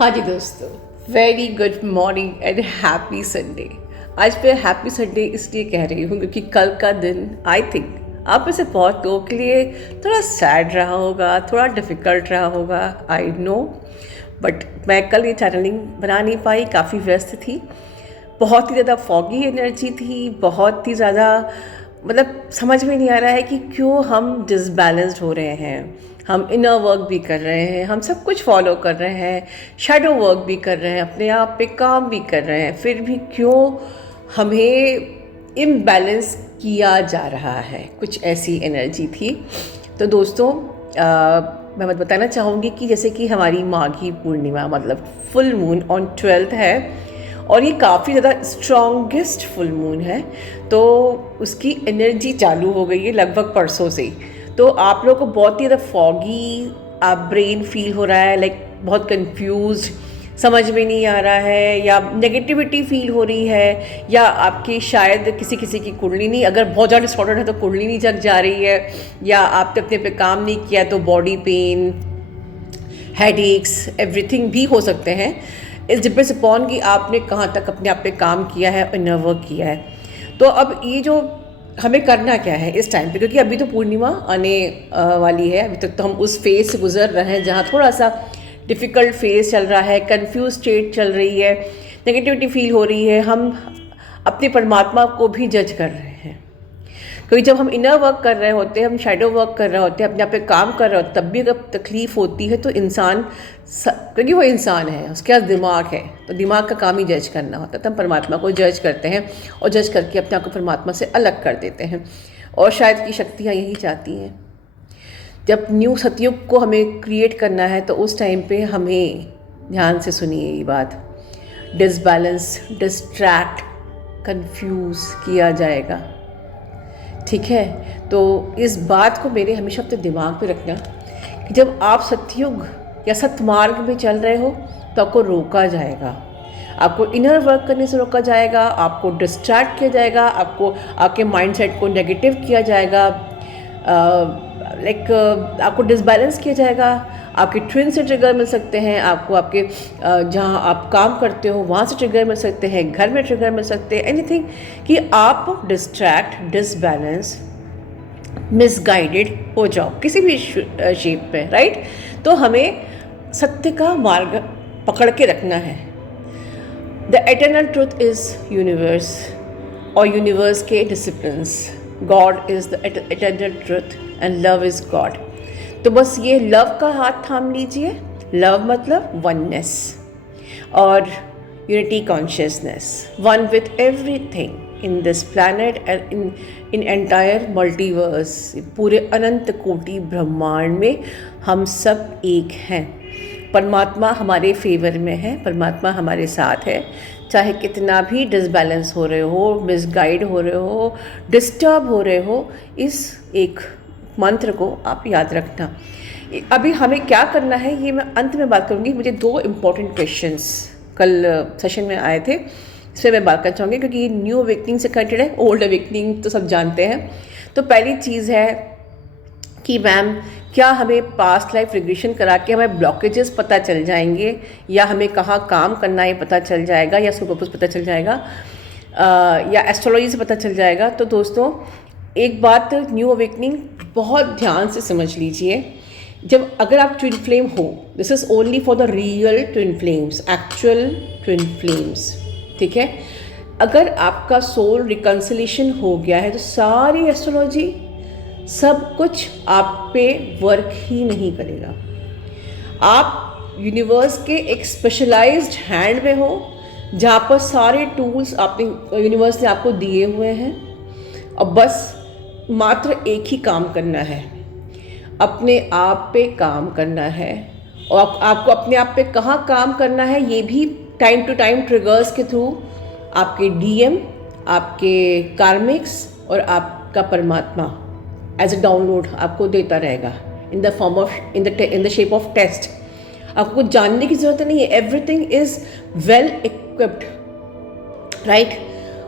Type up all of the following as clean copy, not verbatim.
हाँ जी दोस्तों, very good morning and happy Sunday. आज मैं हैप्पी संडे इसलिए कह रही हूँ क्योंकि कल का दिन आई थिंक आप में से बहुत लोगों के लिए थोड़ा सैड रहा होगा, थोड़ा डिफ़िकल्ट रहा होगा, आई नो। बट मैं कल ये चैनलिंग बना नहीं पाई, काफ़ी व्यस्त थी, बहुत ही ज़्यादा फॉगी एनर्जी थी, बहुत ही ज़्यादा मतलब समझ में नहीं आ रहा है कि क्यों हम डिसबैलेंस्ड हो रहे हैं। हम इनर वर्क भी कर रहे हैं, हम सब कुछ फॉलो कर रहे हैं, शैडो वर्क भी कर रहे हैं, अपने आप पे काम भी कर रहे हैं, फिर भी क्यों हमें इम्बैलेंस किया जा रहा है। कुछ ऐसी एनर्जी थी। तो दोस्तों मैं बताना चाहूँगी कि जैसे कि हमारी माघी पूर्णिमा मतलब फुल मून ऑन 12th है और ये काफ़ी ज़्यादा स्ट्रॉन्गेस्ट फुल मून है, तो उसकी एनर्जी चालू हो गई है लगभग परसों से। तो आप लोगों को बहुत ही ज़्यादा फॉगी ब्रेन फील हो रहा है, लाइक बहुत कंफ्यूज, समझ में नहीं आ रहा है, या नेगेटिविटी फील हो रही है, या आपकी शायद किसी किसी की कुंडलिनी अगर बहुत ज़्यादा डिसऑर्डर है तो कुंडलिनी जग जा रही है, या आपने अपने पे काम नहीं किया तो बॉडी पेन, हेडेक्स, एवरीथिंग भी हो सकते हैं। इस डिपेंड्स अपॉन कि आपने कहाँ तक अपने आप पे काम किया है, इनर वर्क किया है। तो अब ये जो हमें करना क्या है इस टाइम पे, क्योंकि अभी तो पूर्णिमा आने वाली है, अभी तक तो हम उस फेज से गुजर रहे हैं जहाँ थोड़ा सा डिफ़िकल्ट फेज चल रहा है, कंफ्यूज स्टेट चल रही है, नेगेटिविटी फील हो रही है, हम अपने परमात्मा को भी जज कर रहे हैं। क्योंकि जब हम इनर वर्क कर रहे होते हैं, हम शैडो वर्क कर रहे होते हैं, अपने आप पे काम कर रहे होते हैं, तब भी अगर तकलीफ़ होती है तो इंसान क्योंकि वो इंसान है, उसके पास दिमाग है, तो दिमाग का काम ही जज करना होता है, तो हम परमात्मा को जज करते हैं और जज करके अपने आप को परमात्मा से अलग कर देते हैं। और शायद की शक्तियाँ यही चाहती हैं। जब न्यू सतयुग को हमें क्रिएट करना है तो उस टाइम पे हमें ध्यान से सुनिए ये बात, डिसबैलेंस, डिस्ट्रैक्ट, कंफ्यूज किया जाएगा। ठीक है, तो इस बात को मेरे हमेशा अपने दिमाग पे रखना कि जब आप सतयुग या सतमार्ग में चल रहे हो तो आपको रोका जाएगा, आपको इनर वर्क करने से रोका जाएगा, आपको डिस्ट्रैक्ट किया जाएगा, आपको आपके माइंडसेट को नेगेटिव किया जाएगा, आपको डिसबैलेंस किया जाएगा। आपके ट्विन से ट्रिगर मिल सकते हैं, आपको आपके जहाँ आप काम करते हो वहाँ से ट्रिगर मिल सकते हैं, घर में ट्रिगर मिल सकते हैं, एनीथिंग, कि आप डिस्ट्रैक्ट, डिसबैलेंस, मिसगाइडेड हो जाओ किसी भी शेप पे, राइट। तो हमें सत्य का मार्ग पकड़ के रखना है। The eternal truth is universe, और यूनिवर्स के disciplines, God is the eternal truth and love is God. तो बस ये लव का हाथ थाम लीजिए। लव मतलब वननेस और unity consciousness, one with everything in this planet and in entire multiverse, पूरे अनंत कोटि ब्रह्मांड में हम सब एक हैं। परमात्मा हमारे फेवर में है, परमात्मा हमारे साथ है। चाहे कितना भी डिसबैलेंस हो रहे हो, मिसगाइड हो रहे हो, डिस्टर्ब हो रहे हो, इस एक मंत्र को आप याद रखना। अभी हमें क्या करना है ये मैं अंत में बात करूँगी। मुझे 2 इम्पॉर्टेंट क्वेश्चंस कल सेशन में आए थे, इसमें मैं बात करना चाहूँगी क्योंकि ये न्यू अवेकनिंग से कनेक्टेड है। ओल्ड अवेकनिंग तो सब जानते हैं। तो पहली चीज़ है कि मैम क्या हमें पास्ट लाइफ रिग्रेशन करा के हमें ब्लॉकेजेस पता चल जाएंगे, या हमें कहाँ काम करना है पता चल जाएगा, या उसका पर्पस पता चल जाएगा, या एस्ट्रोलॉजी से पता चल जाएगा। तो दोस्तों एक बात न्यू अवेकनिंग बहुत ध्यान से समझ लीजिए। जब अगर आप ट्विन फ्लेम हो, this is only for the real twin flames, actual twin flames, ठीक है। अगर आपका सोल रिकन्सिलेशन हो गया है तो सारी एस्ट्रोलॉजी सब कुछ आप पे वर्क ही नहीं करेगा। आप यूनिवर्स के एक स्पेशलाइज्ड हैंड में हो जहाँ पर सारे टूल्स आपने यूनिवर्स ने आपको दिए हुए हैं, और बस मात्र एक ही काम करना है, अपने आप पे काम करना है। और आपको अपने आप पे कहाँ काम करना है ये भी टाइम टू टाइम ट्रिगर्स के थ्रू आपके डीएम, आपके कार्मिक्स और आपका परमात्मा एज अ डाउनलोड आपको देता रहेगा in the form of in the shape of test. आपको कुछ जानने की ज़रूरत नहीं है, everything is well equipped, right.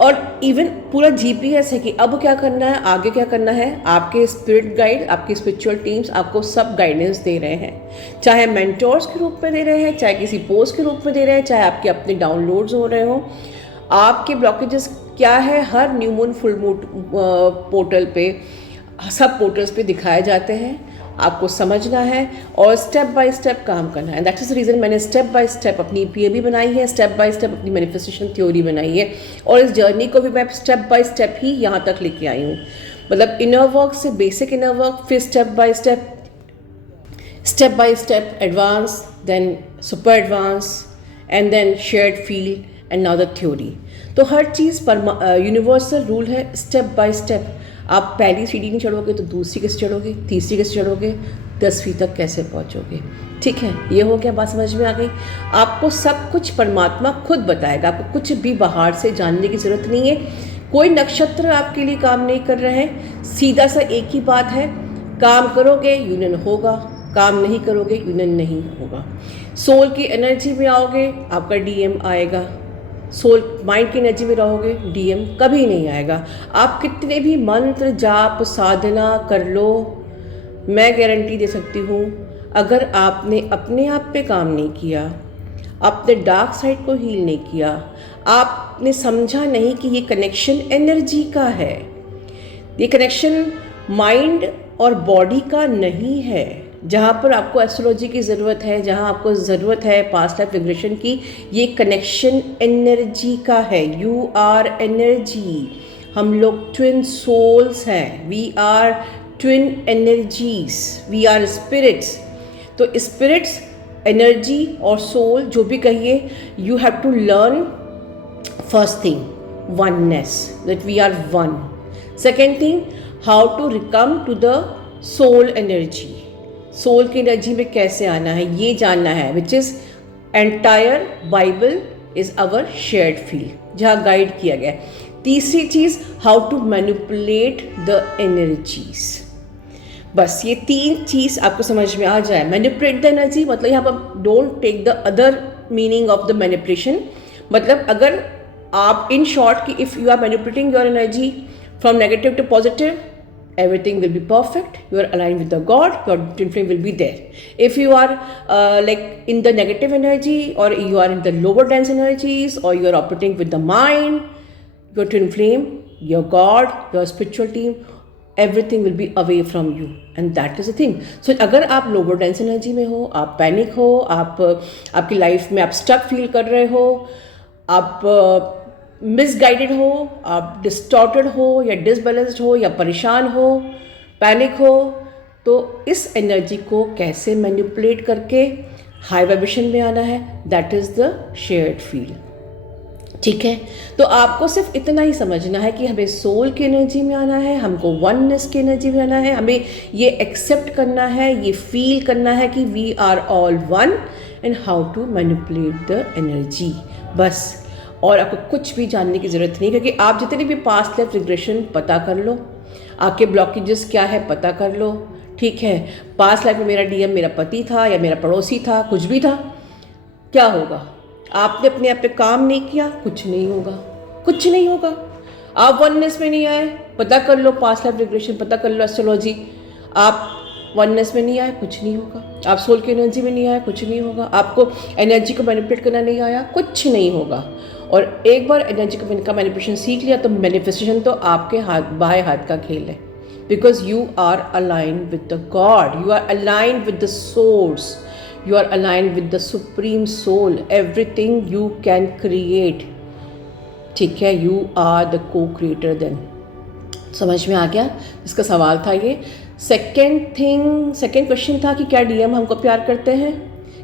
और इवन पूरा जीपीएस है कि अब क्या करना है, आगे क्या करना है। आपके स्पिरिट गाइड, आपकी स्पिरिचुअल टीम्स आपको सब गाइडेंस दे रहे हैं, चाहे मेंटोर्स के रूप में दे रहे हैं, चाहे किसी पोस्ट के रूप में दे रहे हैं, चाहे आपके अपने डाउनलोड्स हो रहे हो। आपके ब्लॉकेजेस क्या है, हर new moon full moon portal पे, सब पोर्टल्स पे दिखाए जाते हैं। आपको समझना है और स्टेप बाय स्टेप काम करना है। दैट इज़ द रीज़न मैंने स्टेप बाय स्टेप अपनी पीएबी बनाई है, स्टेप बाय स्टेप अपनी मैनिफेस्टेशन थ्योरी बनाई है, और इस जर्नी को भी मैं स्टेप बाय स्टेप ही यहाँ तक लेके आई हूँ। मतलब इनर वर्क से बेसिक इनर वर्क, फिर step by step advance, then super advance, and then shared field and now the theory. तो हर चीज़ यूनिवर्सल रूल है, स्टेप बाय स्टेप। आप पहली सीढ़ी नहीं चढ़ोगे तो दूसरी कैसे चढ़ोगे, तीसरी कैसे चढ़ोगे, 10वीं तक कैसे पहुंचोगे। ठीक है, ये हो गया, बात समझ में आ गई। आपको सब कुछ परमात्मा खुद बताएगा, आपको कुछ भी बाहर से जानने की ज़रूरत नहीं है। कोई नक्षत्र आपके लिए काम नहीं कर रहे हैं, सीधा सा एक ही बात है, काम करोगे यूनियन होगा, काम नहीं करोगे यूनियन नहीं होगा। सोल की एनर्जी में आओगे, आपका डीएम आएगा। सोल माइंड की एनर्जी में रहोगे, डीएम कभी नहीं आएगा। आप कितने भी मंत्र जाप साधना कर लो, मैं गारंटी दे सकती हूँ, अगर आपने अपने आप पे काम नहीं किया, अपने डार्क साइड को हील नहीं किया, आपने समझा नहीं कि ये कनेक्शन एनर्जी का है, ये कनेक्शन माइंड और बॉडी का नहीं है। जहाँ पर आपको एस्ट्रोलॉजी की ज़रूरत है, जहाँ आपको ज़रूरत है पास्ट लाइफ रिग्रेशन की, ये कनेक्शन एनर्जी का है। यू आर एनर्जी, हम लोग ट्विन सोल्स हैं, we are twin energies, we are spirits. तो स्पिरिट्स, एनर्जी और सोल जो भी कहिए, you have to learn first thing oneness, that we are one. Second thing, how to come to the soul energy. Soul की energy में कैसे आना है ये जानना है, which is entire Bible is our shared field, जहाँ गाइड किया गया है। तीसरी चीज़, how to manipulate the energies. बस ये 3 चीज़ आपको समझ में आ जाए। मैनिपुलेट द एनर्जी मतलब यहाँ पर don't take the other meaning of the manipulation. मतलब अगर आप इन शॉर्ट कि if you are manipulating your energy from negative to positive, everything will be perfect, you are aligned with the God, your twin flame will be there. If you are like in the negative energy, or you are in the lower dense energies, or you are operating with the mind, your twin flame, your God, your spiritual team, everything will be away from you, and that is the thing. So अगर आप lower dense energy में हो, आप panic हो, आप आपकी life में आप स्टक फील कर रहे हो, आप मिसगाइडेड हो, आप डिस्टॉर्टेड हो या डिसबैलेंस्ड हो या परेशान हो, पैनिक हो, तो इस एनर्जी को कैसे मैनिपुलेट करके हाई वाइब्रेशन में आना है, that is the shared field. ठीक है, तो आपको सिर्फ इतना ही समझना है कि हमें सोल की एनर्जी में आना है, हमको वननेस की एनर्जी में आना है, हमें ये एक्सेप्ट करना है, ये फील करना है कि we are all one, and how to manipulate the energy. बस, और आपको कुछ भी जानने की ज़रूरत नहीं, क्योंकि आप जितने भी पास्ट लाइफ रिग्रेशन पता कर लो, आपके ब्लॉकेजेस क्या है पता कर लो। ठीक है, पास्ट लाइफ में मेरा डीएम मेरा पति था या मेरा पड़ोसी था, कुछ भी था, क्या होगा? आपने अपने आप पे काम नहीं किया, कुछ नहीं होगा, कुछ नहीं होगा। आप वननेस में नहीं आए, पता कर लो पास्ट लाइफ रिग्रेशन, पता कर लो एस्ट्रोलॉजी, आप वननेस में नहीं आए, कुछ नहीं होगा। आप सोल की एनर्जी में नहीं आए, कुछ नहीं होगा। आपको एनर्जी को मैनिपुलेट करना नहीं आया, कुछ नहीं होगा। और एक बार एनर्जी का मैनिपुलेशन सीख लिया तो मैनिफेस्टेशन तो आपके हाथ, बाएं हाथ का खेल है, because you are aligned with the God, you are aligned with the source, you are aligned with the supreme soul, everything you can create. ठीक है, you are the co creator. Then समझ में आ गया? इसका सवाल था ये। सेकेंड क्वेश्चन था कि क्या डीएम हमको प्यार करते हैं,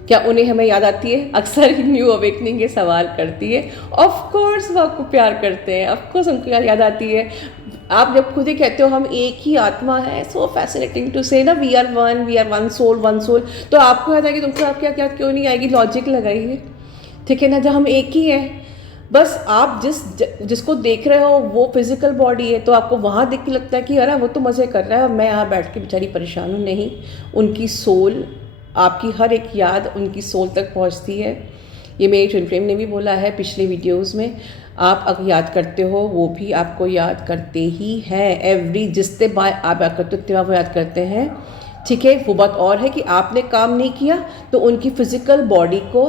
क्या उन्हें हमें याद आती है? अक्सर न्यू अवेकनिंग ये सवाल करती है। ऑफ कोर्स वो आपको प्यार करते हैं, ऑफ कोर्स उनको याद आती है। आप जब खुद ही कहते हो हम एक ही आत्मा है, सो फैसिनेटिंग टू से ना, वी आर वन सोल, तो आपको याद आएगी, तुमको आपकी याद क्यों नहीं आएगी? लॉजिक लगाइए, ठीक है ना, जब हम एक ही हैं। बस आप जिसको देख रहे हो वो फिजिकल बॉडी है, तो आपको वहाँ देख के लगता है कि अरे वो तो मज़े कर रहा है और मैं यहाँ बैठ के बेचारी परेशान हूँ। नहीं, उनकी सोल, आपकी हर एक याद उनकी सोल तक पहुँचती है। ये मेरी ट्विन फ्लेम ने भी बोला है पिछले वीडियोस में। आप अगर याद करते हो वो भी आपको याद करते ही हैं। एवरी जिससे बार आप याद करते हो उतने बार वो याद करते हैं। ठीक है, वो बात और है कि आपने काम नहीं किया तो उनकी फिजिकल बॉडी को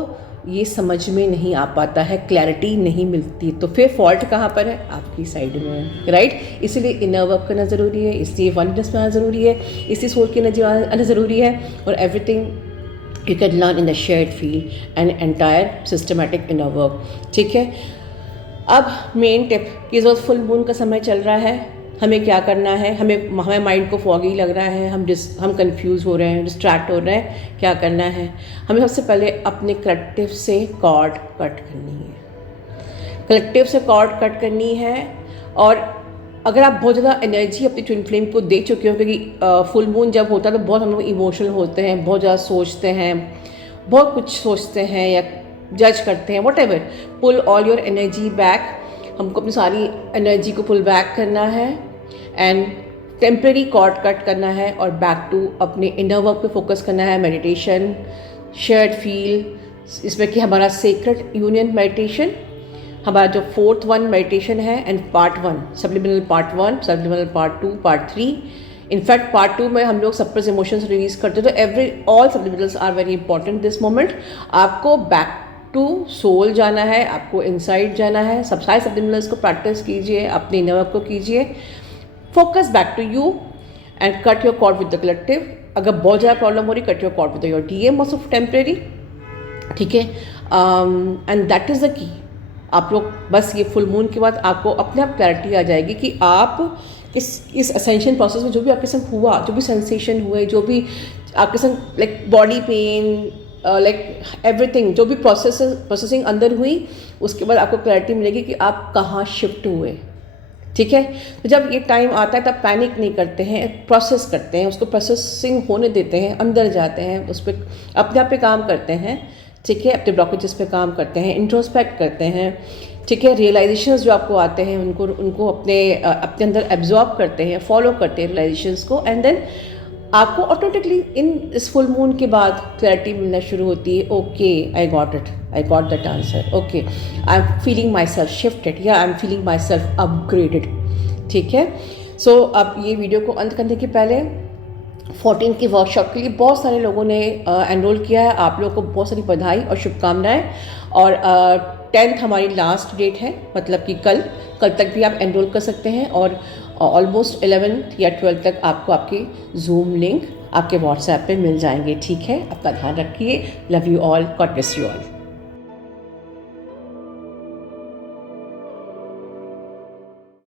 ये समझ में नहीं आ पाता है, क्लैरिटी नहीं मिलती। तो फिर फॉल्ट कहाँ पर है? आपकी साइड में है, राइट। इसीलिए इनर वर्क करना ज़रूरी है, इसलिए वननेस में आना ज़रूरी है, इसलिए सोल की एनर्जी आना ज़रूरी है। और everything you can learn in the shared field and entire systematic inner work. ठीक है, अब मेन टिप, इस वक्त फुल मून का समय चल रहा है, हमें क्या करना है? हमें माइंड को फॉगी लग रहा है, हम कंफ्यूज हो रहे हैं, डिस्ट्रैक्ट हो रहे हैं। क्या करना है? हमें सबसे पहले अपने कलेक्टिव से कॉर्ड कट करनी है। कलेक्टिव से कॉर्ड कट करनी है। और अगर आप बहुत ज़्यादा एनर्जी अपनी ट्विन फ्लेम को दे चुके हो, क्योंकि फुल मून जब होता है तो बहुत हम लोग इमोशनल होते हैं, बहुत ज़्यादा सोचते हैं, बहुत कुछ सोचते हैं या जज करते हैं, whatever. Pull all your energy back. हमको अपनी सारी एनर्जी को पुल बैक करना है एंड टेम्परेरी कॉर्ड कट करना है और बैक टू अपने इनर वर्क पे फोकस करना है। मेडिटेशन, शेयर्ड फील, इसमें कि हमारा सीक्रेट यूनियन मेडिटेशन, हमारा जो 4th वन मेडिटेशन है, and part 1 subliminal part 1, subliminal part 2, part 3। In fact part 2 में हम लोग सप्रेस इमोशंस रिलीज करते हैं। तो all subliminals are very important this moment. आपको बैक टू सोल जाना है, आपको इनसाइड जाना है। सब सारे सब्लिमिनल्स को प्रैक्टिस कीजिए, अपने इनर वर्क को कीजिए। Focus back to you and cut your cord with the collective. अगर बहुत ज़्यादा प्रॉब्लम हो रही, cut your cord with your DM also temporary. ठीक है, and that is the key. आप लोग बस ये फुल मून के बाद आपको अपने आप क्लैरिटी आ जाएगी कि आप इस असेंशन प्रोसेस में जो भी आपके संग हुआ, जो भी सेंसेशन हुए, जो भी आपके संग like body pain, like everything, जो भी प्रोसेसिंग अंदर हुई, उसके बाद आपको क्लैरिटी मिलेगी कि आप कहाँ शिफ्ट हुए। ठीक है, तो जब ये टाइम आता है तब पैनिक नहीं करते हैं, प्रोसेस करते हैं, उसको प्रोसेसिंग होने देते हैं, अंदर जाते हैं, उस पर अपने आप पे काम करते हैं। ठीक है, अपने ब्लॉकेजेस पे काम करते हैं, इंट्रोस्पेक्ट करते हैं। ठीक है, रियलाइजेशंस जो आपको आते हैं उनको अपने अंदर एब्जॉर्ब करते हैं, फॉलो करते हैं रियलाइजेशंस को, एंड देन आपको ऑटोमेटिकली इस फुल मून के बाद क्लैरिटी मिलना शुरू होती है। Okay, I got it, I got that answer. Okay, I am feeling myself shifted, या I am feeling myself upgraded. ठीक है, सो अब ये वीडियो को अंत करने के पहले 14 की वर्कशॉप के लिए बहुत सारे लोगों ने एनरोल किया है। आप लोगों को बहुत सारी बधाई और शुभकामनाएं। और 10th हमारी लास्ट डेट है, मतलब कि कल तक भी आप एनरोल कर सकते हैं। और ऑलमोस्ट 11th या 12th तक आपको आपकी जूम लिंक आपके व्हाट्सएप पे मिल जाएंगे। ठीक है, अपना ध्यान रखिए। Love you all, God bless you all.